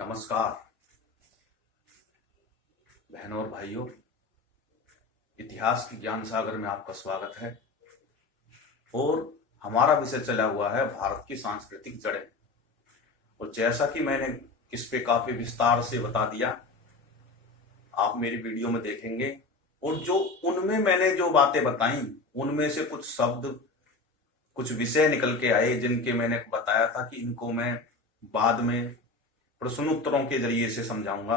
नमस्कार बहनों और भाइयों, इतिहास की ज्ञान सागर में आपका स्वागत है। और हमारा विषय चला हुआ है भारत की सांस्कृतिक जड़ें। और जैसा कि मैंने इस पे काफी विस्तार से बता दिया, आप मेरी वीडियो में देखेंगे। और जो उनमें मैंने जो बातें बताई, उनमें से कुछ शब्द, कुछ विषय निकल के आए जिनके मैंने बताया था कि इनको मैं बाद में प्रश्नोत्तरों के जरिए से समझाऊंगा।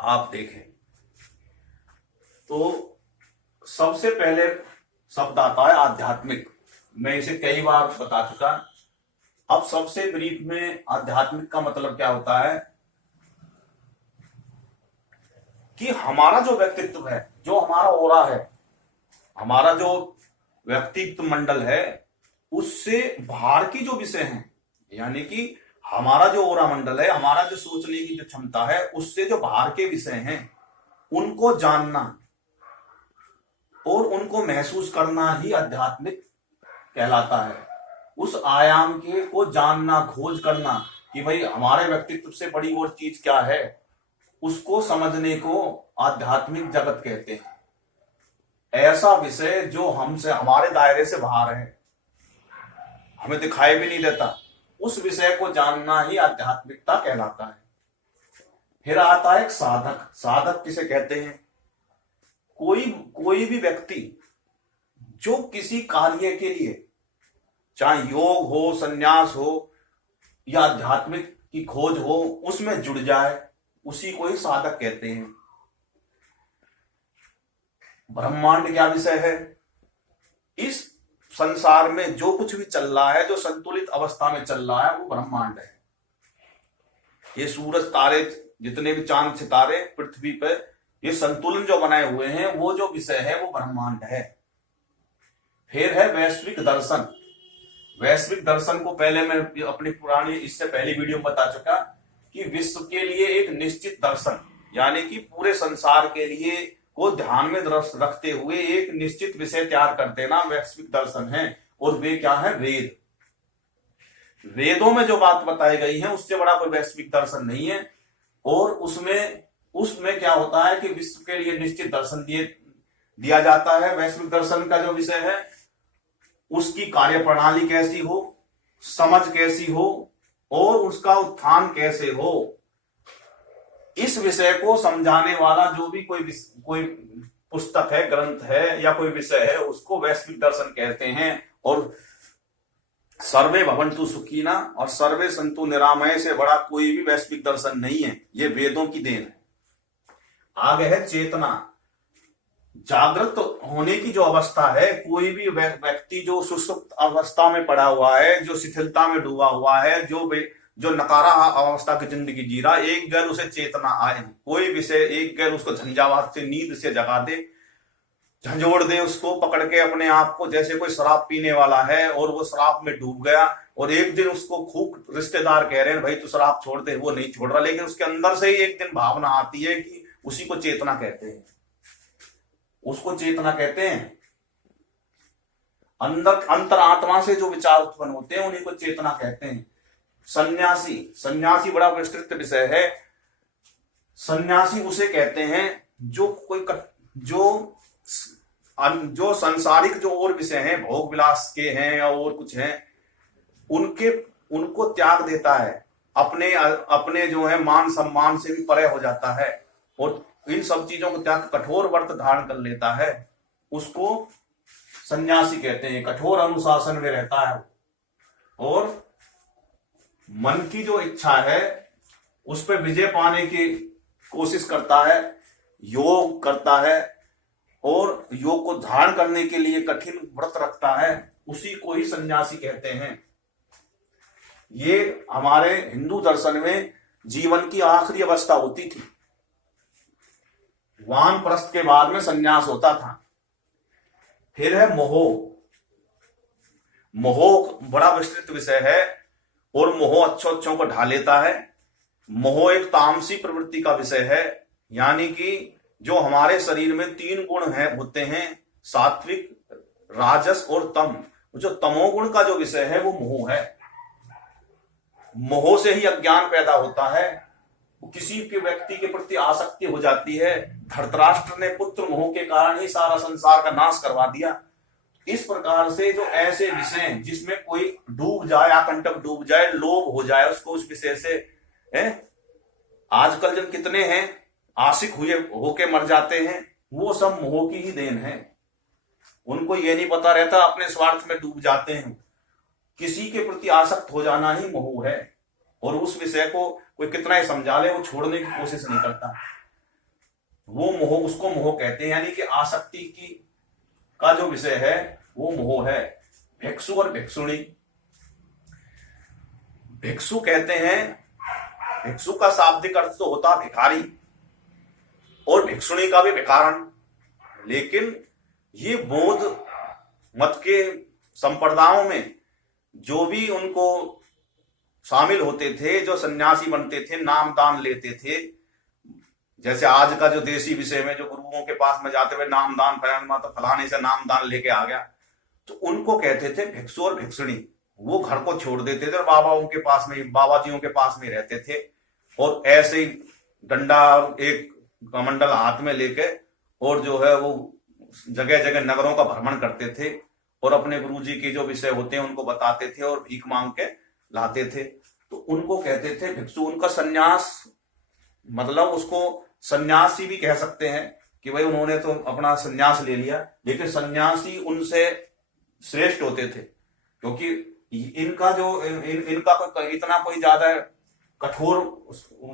आप देखें तो सबसे पहले शब्द आता है आध्यात्मिक। मैं इसे कई बार बता चुका। अब सबसे ब्रीफ में आध्यात्मिक का मतलब क्या होता है कि हमारा जो व्यक्तित्व है, जो हमारा ओरा है, हमारा जो व्यक्तित्व मंडल है, उससे बाहर की जो विषय हैं, यानी कि हमारा जो ओरा मंडल है, हमारा जो सोचने की जो क्षमता है, उससे जो बाहर के विषय हैं उनको जानना और उनको महसूस करना ही आध्यात्मिक कहलाता है। उस आयाम के को जानना, खोज करना कि भाई हमारे व्यक्तित्व से बड़ी और चीज क्या है, उसको समझने को आध्यात्मिक जगत कहते हैं। ऐसा विषय जो हमसे, हमारे दायरे से बाहर है, हमें दिखाई भी नहीं देता, उस विषय को जानना ही आध्यात्मिकता कहलाता है। फिर आता है एक साधक। साधक किसे कहते हैं? कोई भी व्यक्ति जो किसी कार्य के लिए, चाहे योग हो, संन्यास हो या आध्यात्मिक की खोज हो, उसमें जुड़ जाए, उसी को ही साधक कहते हैं। ब्रह्मांड क्या विषय है? इस संसार में जो कुछ भी चल रहा है, जो संतुलित अवस्था में चल रहा है, वो ब्रह्मांड है। ये सूरज, तारे, जितने भी चांद सितारे पृथ्वी पर, ये संतुलन जो बनाए हुए हैं, वो जो विषय है वो ब्रह्मांड है। फिर है वैश्विक दर्शन। वैश्विक दर्शन को पहले मैं अपनी पुरानी, इससे पहली वीडियो में बता चुका कि विश्व के लिए एक निश्चित दर्शन, यानी कि पूरे संसार के लिए को ध्यान में रखते हुए एक निश्चित विषय तैयार कर देना वैश्विक दर्शन है। और वे क्या है? वेद। वेदों में जो बात बताई गई है, उससे बड़ा कोई वैश्विक दर्शन नहीं है। और उसमें क्या होता है कि विश्व के लिए निश्चित दर्शन दिया जाता है। वैश्विक दर्शन का जो विषय है, उसकी कार्य प्रणाली कैसी हो, समझ कैसी हो और उसका उत्थान कैसे हो, इस विषय को समझाने वाला जो भी कोई पुस्तक है, ग्रंथ है या कोई विषय है, उसको वैश्विक दर्शन कहते हैं। और सर्वे भवन्तु सुखिना और सर्वे सन्तु निरामय से बड़ा कोई भी वैश्विक दर्शन नहीं है। ये वेदों की देन है। आगे है चेतना। जागृत होने की जो अवस्था है, कोई भी व्यक्ति जो सुषुप्त अवस्था में पड़ा हुआ है, जो शिथिलता में डूबा हुआ है, जो नकारा अवस्था की जिंदगी जी रहा, एक गैर उसे चेतना आए, कोई विषय एक गैर उसको झंझावात से, नींद से जगा दे, झंझोड़ दे, उसको पकड़ के अपने आप को, जैसे कोई शराब पीने वाला है और वो शराब में डूब गया और एक दिन उसको खूब रिश्तेदार कह रहे हैं भाई तू शराब छोड़ दे, वो नहीं छोड़ रहा, लेकिन उसके अंदर से ही एक दिन भावना आती है कि उसी को चेतना कहते हैं। उसको चेतना कहते हैं। अंतरात्मा से जो विचार उत्पन्न होते हैं, उन्हीं को चेतना कहते हैं। सन्यासी बड़ा विस्तृत विषय है। सन्यासी उसे कहते हैं जो संसारिक जो और विषय हैं, भोग विलास के हैं या और कुछ हैं, उनको त्याग देता है, अपने जो है मान सम्मान से भी परे हो जाता है और इन सब चीजों को त्याग कठोर व्रत धारण कर लेता है, उसको सन्यासी कहते हैं। कठोर अनुशासन में रहता है और मन की जो इच्छा है उस पर विजय पाने की कोशिश करता है, योग करता है और योग को धारण करने के लिए कठिन व्रत रखता है, उसी को ही सन्यासी कहते हैं। ये हमारे हिंदू दर्शन में जीवन की आखिरी अवस्था होती थी। वानप्रस्थ के बाद में सन्यास होता था। फिर है मोह। मोह बड़ा विस्तृत विषय है और मोह अच्छों को ढा लेता है। मोह एक तामसी प्रवृत्ति का विषय है, यानी कि जो हमारे शरीर में 3 गुण होते हैं, सात्विक, राजस और तम। जो तमोगुण का जो विषय है वो मोह है। मोह से ही अज्ञान पैदा होता है, किसी के व्यक्ति के प्रति आसक्ति हो जाती है। धृतराष्ट्र ने पुत्र मोह के कारण ही सारा संसार का नाश करवा दिया। इस प्रकार से जो ऐसे विषय जिसमें कोई डूब जाए, आकंटक डूब जाए, लोभ हो जाए उसको उस विषय से है, आजकल जब कितने हैं आशिक हुए होके मर जाते हैं, वो सब मोह की ही देन है। उनको ये नहीं पता रहता, अपने स्वार्थ में डूब जाते हैं। किसी के प्रति आसक्त हो जाना ही मोह है, और उस विषय को कोई कितना ही समझा ले वो छोड़ने की कोशिश नहीं करता। वो मोह, उसको मोह कहते हैं, यानी कि आसक्ति की का जो विषय है वो मोह है। भिक्षु और भिक्षुणी, भिक्षु कहते हैं, भिक्षु का शाब्दिक अर्थ तो होता भिखारी, और भिक्षुणी का भी भिखारण। लेकिन ये बौद्ध मत के संप्रदायों में जो भी उनको शामिल होते थे, जो सन्यासी बनते थे, नाम दान लेते थे, जैसे आज का जो देसी विषय में जो गुरुओं के पास में जाते हुए नाम दान, तो फलाने से नाम दान लेके आ गया, तो उनको कहते थे भिक्षु और भिक्षुणी। वो घर को छोड़ देते थे और बाबाओं के पास में, बाबा जियों के पास में रहते थे, और ऐसे ही डंडा एक कमंडल हाथ में लेके और जो है वो जगह जगह नगरों का भ्रमण करते थे, और अपने गुरुजी के जो विषय होते हैं उनको बताते थे और भीख मांग के लाते थे। तो उनको कहते थे भिक्षु। उनका सन्यास, मतलब उसको सन्यासी भी कह सकते हैं कि भाई उन्होंने तो अपना सन्यास ले लिया, लेकिन सन्यासी उनसे श्रेष्ठ होते थे, क्योंकि इनका जो इनका इतना कोई ज्यादा कठोर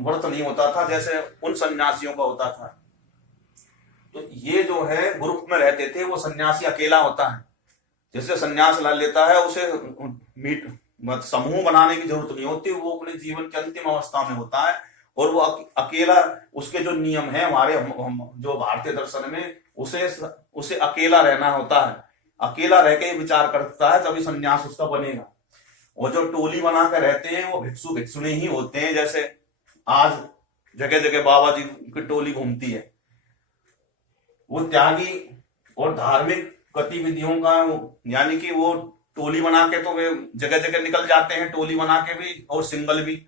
व्रत नहीं होता था जैसे उन सन्यासियों का होता था। तो ये जो है ग्रुप में रहते थे, वो सन्यासी अकेला होता है, जिससे सन्यास ला लेता है उसे समूह बनाने की जरूरत नहीं होती, वो अपने जीवन की अंतिम अवस्था में होता है, और वो अकेला, उसके जो नियम है हमारे जो भारतीय दर्शन में, उसे अकेला रहना होता है, अकेला रह के विचार करता है, तभी सन्यास उसका बनेगा। और जो टोली बना कर रहते हैं वो भिक्षु भिक्षुणी ही होते हैं, जैसे आज जगह जगह बाबा जी की टोली घूमती है। वो त्यागी और धार्मिक गतिविधियों का, यानी कि वो टोली बना के तो वे जगह जगह निकल जाते हैं, टोली बना के भी और सिंगल भी,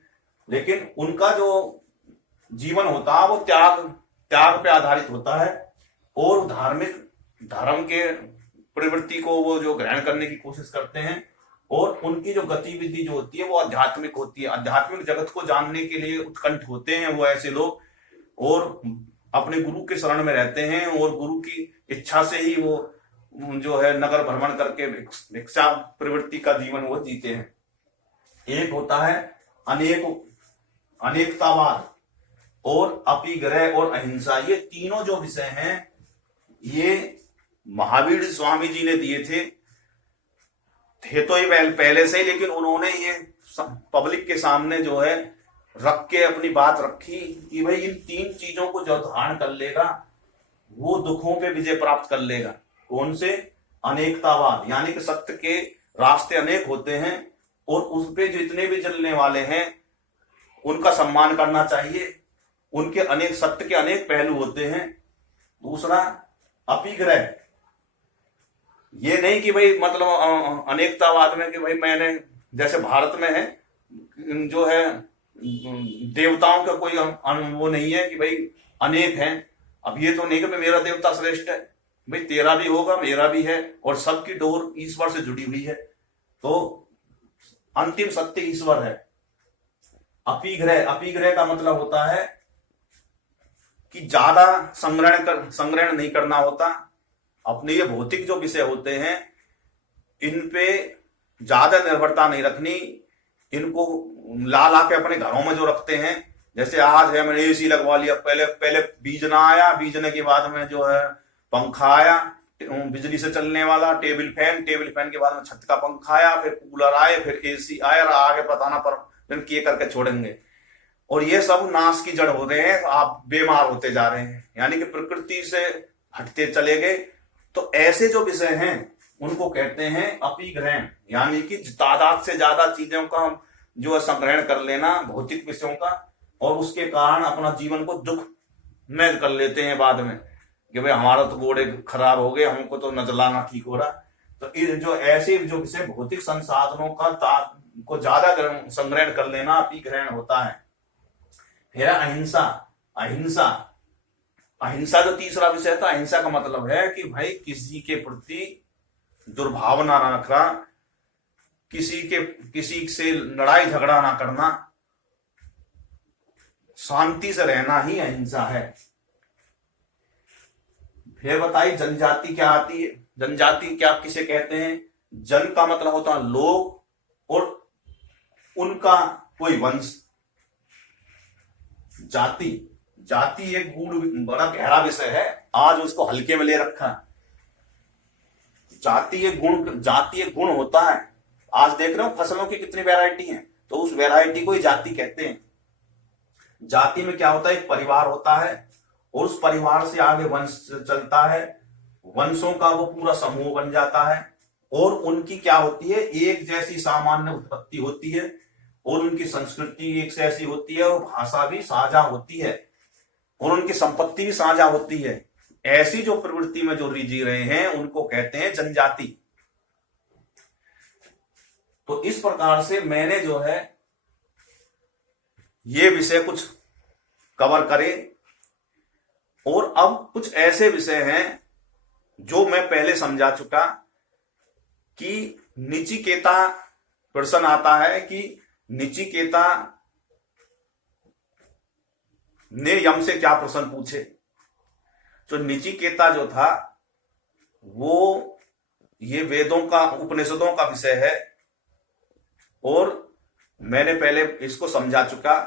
लेकिन उनका जो जीवन होता है वो त्याग पे आधारित होता है, और धार्मिक धर्म के प्रवृत्ति को वो जो ग्रहण करने की कोशिश करते हैं, और उनकी जो गतिविधि जो होती है वो आध्यात्मिक होती है। आध्यात्मिक जगत को जानने के लिए उत्कंठ होते हैं वो ऐसे लोग, और अपने गुरु के शरण में रहते हैं, और गुरु की इच्छा से ही वो जो है नगर भ्रमण करके भिक्षा प्रवृत्ति का जीवन वो जीते हैं। एक होता है अनेकतावाद, और अपिग्रह और अहिंसा। ये तीनों जो विषय हैं ये महावीर स्वामी जी ने दिए थे तो ये पहले से ही, लेकिन उन्होंने ये पब्लिक के सामने जो है रख के अपनी बात रखी कि भाई इन तीन चीजों को जो धारण कर लेगा वो दुखों पे विजय प्राप्त कर लेगा। कौन से? अनेकतावाद, यानी कि सत्य के रास्ते अनेक होते हैं, और उस पे जितने भी चलने वाले हैं उनका सम्मान करना चाहिए। उनके अनेक, सत्य के अनेक पहलू होते हैं। दूसरा अपिग्रह, ये नहीं कि भाई मतलब अनेकतावाद में कि भाई मैंने, जैसे भारत में है जो है देवताओं का कोई वो नहीं है कि भाई अनेक हैं। अब ये तो नहीं कि मेरा देवता श्रेष्ठ है, भाई तेरा भी होगा, मेरा भी है, और सबकी डोर ईश्वर से जुड़ी हुई है, तो अंतिम सत्य ईश्वर है। अपिग्रह का मतलब होता है कि ज्यादा संग्रहण नहीं करना होता। अपने ये भौतिक जो विषय होते हैं इन पे ज्यादा निर्भरता नहीं रखनी। इनको ला के अपने घरों में जो रखते हैं, जैसे आज है मैंने एसी लगवा लिया, पहले बीजना आया, बीजने के बाद में जो है पंखा आया बिजली से चलने वाला, टेबल फैन के बाद में छत का पंखा आया, फिर कूलर आए, फिर एसी आया, आगे बताना पर फिर किए करके छोड़ेंगे। और ये सब नाश की जड़ हो रहे हैं, आप बीमार होते जा रहे हैं, यानी कि प्रकृति से हटते चले गए। तो ऐसे जो विषय हैं उनको कहते हैं अपिग्रहण, यानी कि तादाद से ज्यादा चीजों का जो है संग्रहण कर लेना भौतिक विषयों का, और उसके कारण अपना जीवन को दुख में कर लेते हैं बाद में कि भाई हमारा तो घोड़े खराब हो गए, हमको तो न चलाना ठीक हो रहा। तो जो ऐसे जो विषय भौतिक संसाधनों का को ज्यादा संग्रहण कर लेना अतिग्रहण होता है। फिर अहिंसा। अहिंसा अहिंसा जो तीसरा विषय था, अहिंसा का मतलब है कि भाई किसी के प्रति दुर्भावना ना रखना, किसी से लड़ाई झगड़ा ना करना, शांति से रहना ही अहिंसा है। फिर बताइए जनजाति क्या आती है। जनजाति क्या किसे कहते हैं? जन का मतलब होता है लोग और उनका कोई वंश। जाति जाति एक गुण बड़ा गहरा विषय है, आज उसको हल्के में ले रखा। जाति एक गुण होता है। आज देख रहे हो फसलों की कितनी वैरायटी है, तो उस वैरायटी को ही जाति कहते हैं। जाति में क्या होता है? एक परिवार होता है और उस परिवार से आगे वंश चलता है, वंशों का वो पूरा समूह बन जाता है और उनकी क्या होती है? एक जैसी सामान्य उत्पत्ति होती है और उनकी संस्कृति एक जैसी होती है और भाषा भी साझा होती है और उनकी संपत्ति भी साझा होती है। ऐसी जो प्रवृत्ति में जो जी रहे हैं उनको कहते हैं जनजाति। तो इस प्रकार से मैंने जो है ये विषय कुछ कवर करे और अब कुछ ऐसे विषय हैं जो मैं पहले समझा चुका कि निचिकेता प्रश्न आता है कि निचिकेता ने यम से क्या प्रश्न पूछे। तो निचिकेता जो था वो ये वेदों का उपनिषदों का विषय है और मैंने पहले इसको समझा चुका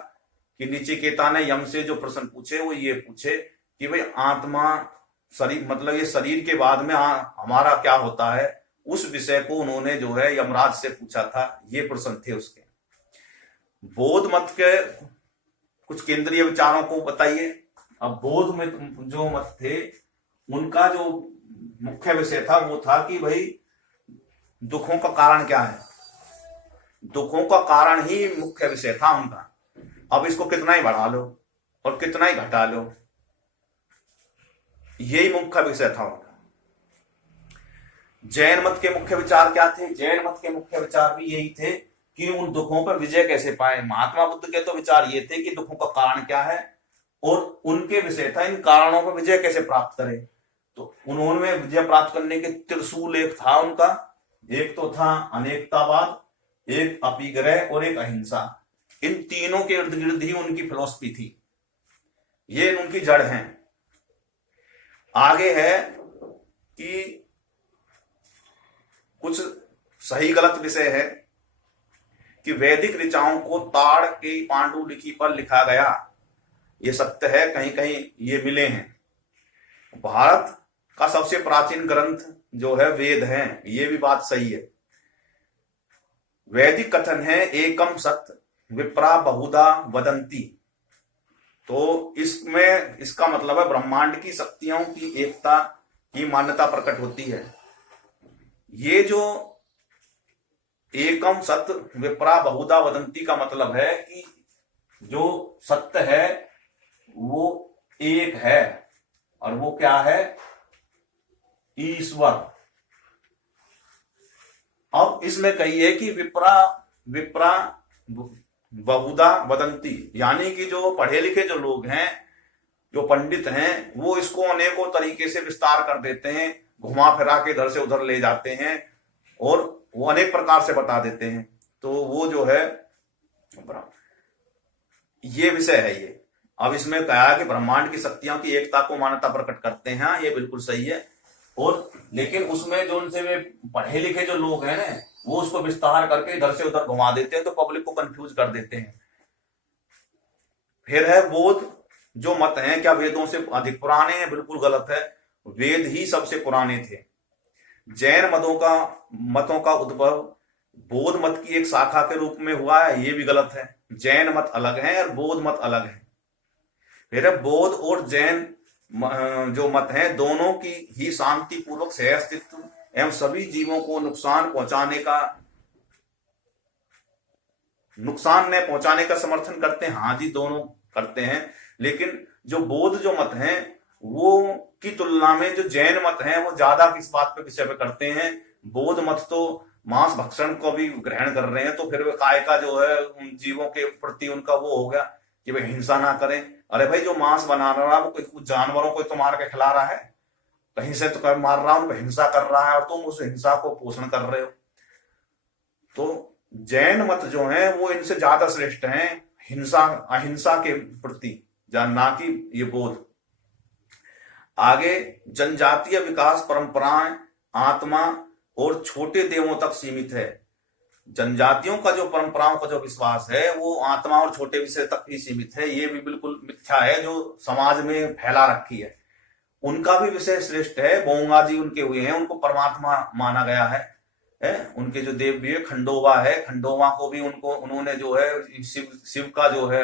कि निचिकेता ने यम से जो प्रश्न पूछे वो ये पूछे कि भाई आत्मा शरीर मतलब ये शरीर के बाद में हमारा क्या होता है, उस विषय को उन्होंने जो है यमराज से पूछा था। ये प्रश्न थे उसके। बौद्ध मत के कुछ केंद्रीय विचारों को बताइए। अब बौद्ध में जो मत थे उनका जो मुख्य विषय था वो था कि भाई दुखों का कारण क्या है। दुखों का कारण ही मुख्य विषय था उनका। अब इसको कितना ही बढ़ा लो और कितना ही घटा लो, यही मुख्य विषय था उनका। जैन मत के मुख्य विचार क्या थे? जैन मत के मुख्य विचार भी यही थे कि उन दुखों पर विजय कैसे पाए। महात्मा बुद्ध के तो विचार ये थे कि दुखों का कारण क्या है और उनके विषय था इन कारणों पर विजय कैसे प्राप्त करें। तो उन्होंने विजय प्राप्त करने के त्रिशूल एक था उनका। एक तो था अनेकतावाद, एक अपिग्रह और एक अहिंसा। इन तीनों के इर्द गिर्द ही उनकी फिलॉसफी थी। ये उनकी जड़ है। आगे है कि कुछ सही गलत विषय है कि वैदिक ऋचाओं को ताड़ के पांडुलिपि पर लिखा गया, ये सत्य है। कहीं कहीं ये मिले हैं। भारत का सबसे प्राचीन ग्रंथ जो है वेद है, ये भी बात सही है। वैदिक कथन है एकम सत्य विप्रा बहुधा वदंती। तो इसमें इसका मतलब है ब्रह्मांड की शक्तियों की एकता की मान्यता प्रकट होती है। ये जो एकम सत्य विप्रा बहुधा वदंती का मतलब है कि जो सत्य है वो एक है और वो क्या है? ईश्वर। अब इसमें कही है कि विप्रा बहुधा वदंती, यानी कि जो पढ़े लिखे जो लोग हैं, जो पंडित हैं, वो इसको अनेकों तरीके से विस्तार कर देते हैं, घुमा फिरा के इधर से उधर ले जाते हैं और वो अनेक प्रकार से बता देते हैं। तो वो जो है ये विषय है ये। अब इसमें कहा कि ब्रह्मांड की शक्तियों की एकता को मान्यता प्रकट करते हैं, ये बिल्कुल सही है। और लेकिन उसमें जो उनसे वे पढ़े लिखे जो लोग हैं ना, वो उसको विस्तार करके इधर से उधर घुमा देते हैं, तो पब्लिक को कंफ्यूज कर देते हैं। फिर है बौद्ध जो मत हैं, क्या वेदों से अधिक पुराने हैं? बिल्कुल गलत है। वेद ही सबसे पुराने थे। जैन मतों का उद्भव बौद्ध मत की एक शाखा के रूप में हुआ है, ये भी गलत है। जैन मत अलग है और बौद्ध मत अलग है। फिर है बौद्ध और जैन जो मत हैं, दोनों की ही शांति पूर्वक सह अस्तित्व एवं सभी जीवों को नुकसान न पहुंचाने का समर्थन करते हैं। हाँ जी, दोनों करते हैं। लेकिन जो बौद्ध जो मत हैं वो की तुलना में जो जैन मत हैं वो ज्यादा किस बात पे विषय पे करते हैं। बौद्ध मत तो मांस भक्षण को भी ग्रहण कर रहे हैं, तो फिर वे काय का जो है उन जीवों के प्रति उनका वो हो गया कि वे हिंसा ना करें। अरे भाई, जो मांस बना रहा है वो कुछ जानवरों को तो मार के खिला रहा है, कहीं से तो कर मार रहा है, उनको हिंसा कर रहा है, और तुम उस हिंसा को पोषण कर रहे हो। तो जैन मत जो है वो इनसे ज्यादा श्रेष्ठ हैं हिंसा अहिंसा के प्रति, ना कि ये बोध। आगे, जनजातीय विकास परंपराएं आत्मा और छोटे देवों तक सीमित है। जनजातियों का जो परंपराओं का जो विश्वास है वो आत्मा और छोटे विषय तक ही सीमित है, ये भी बिल्कुल मिथ्या है जो समाज में फैला रखी है। उनका भी विषय श्रेष्ठ है, बोंगा जी उनके हुए हैं, उनको परमात्मा माना गया है। उनके जो देव भी है, खंडोवा है, खंडोवा को भी उन्होंने जो है शिव का जो है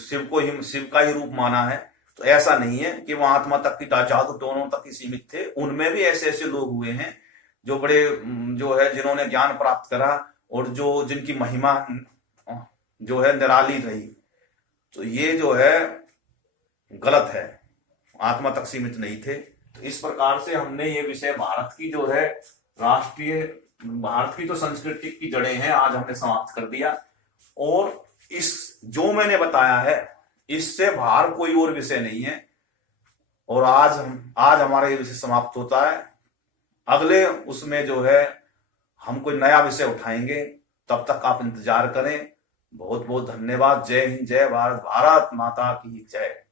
शिव का ही रूप माना है। तो ऐसा नहीं है कि वो आत्मा तक की जादू टोनों तक ही सीमित थे, उनमें भी ऐसे ऐसे लोग हुए हैं जो बड़े जो है जिन्होंने ज्ञान प्राप्त करा और जो जिनकी महिमा जो है निराली रही। तो ये जो है गलत है, आत्मा तक सीमित नहीं थे। तो इस प्रकार से हमने ये विषय भारत की जो है भारत की तो संस्कृति की जड़ें हैं, आज हमने समाप्त कर दिया। और इस जो मैंने बताया है इससे बाहर कोई और विषय नहीं है। और आज हमारा ये विषय समाप्त होता है। अगले उसमें जो है हम कोई नया विषय उठाएंगे, तब तक आप इंतजार करें। बहुत बहुत धन्यवाद। जय हिंद, जय भारत, भारत माता की जय।